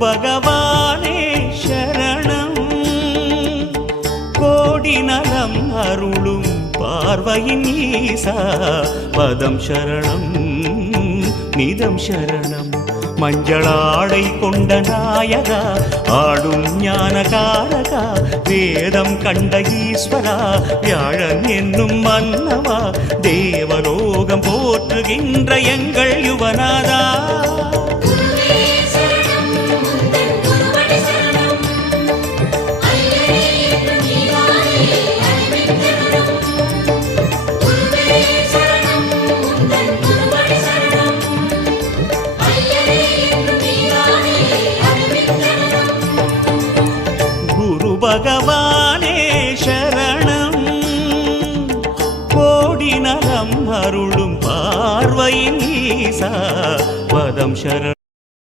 பகவானே சரணம் கோடி நலம் அருளும் பார்வையின் ஈசா பதம் சரணம் நிதம் சரணம் மஞ்சளாடை கொண்ட நாயகா ஆடும் ஞானகாரகா வேதம் கண்ட ஈஸ்வரா வியாழன் என்னும் மன்னவா தேவலோகம் போற்றுகின்ற எங்கள் யுவனாதா பகவானே சரணம் கோடி நலம் அருளும் பார்வையின் ஈசா பதம் சரணம்